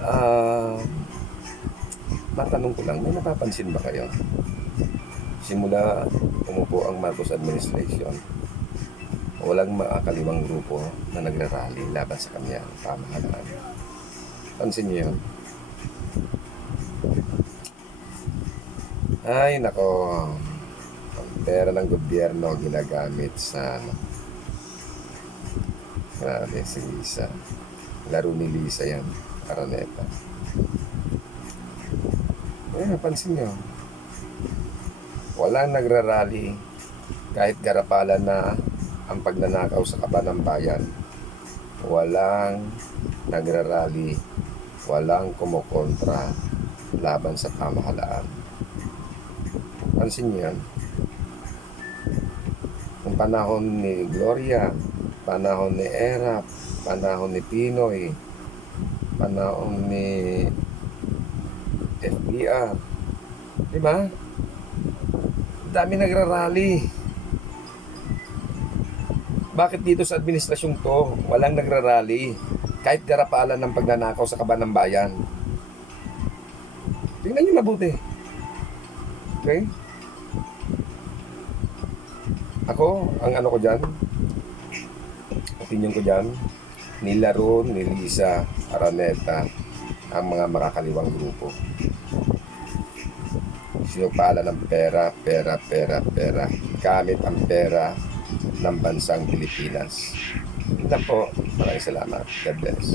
Ah, matanong ko lang, may napapansin ba kayo? Simula umupo ang Marcos administration, walang makakaliwang grupo na nagrarally laban sa kanyang pamahalaan. Pansin niyo yun? Ay, nako. Ang pera ng gobyerno ginagamit sa grabe, si Lisa. Laro ni Lisa yan, Araneta. Napansin nyo, walang nagrarally kahit garapalan na ang pagnanakaw sa kaban ng bayan. Walang nagrarally, walang kumukontra laban sa pamahalaan. Pansin nyo yan. Yung panahon ni Gloria, panahon ni Erap, panahon ni Pinoy, panahon ni FBR. Diba? Dami nagrarally. Bakit dito sa administrasyong to, walang nagrarally? Kahit garapalan ng pagnanakaw sa kaban ng bayan. Tingnan nyo mabuti. Okay? Ako, ang ano ko dyan, opinion ko dyan, nilaro ni Lisa Araneta ang mga makakaliwang grupo. Sinupala ng pera. Gamit ang pera ng bansang Pilipinas. Yun lang po. Maraming salamat. God bless.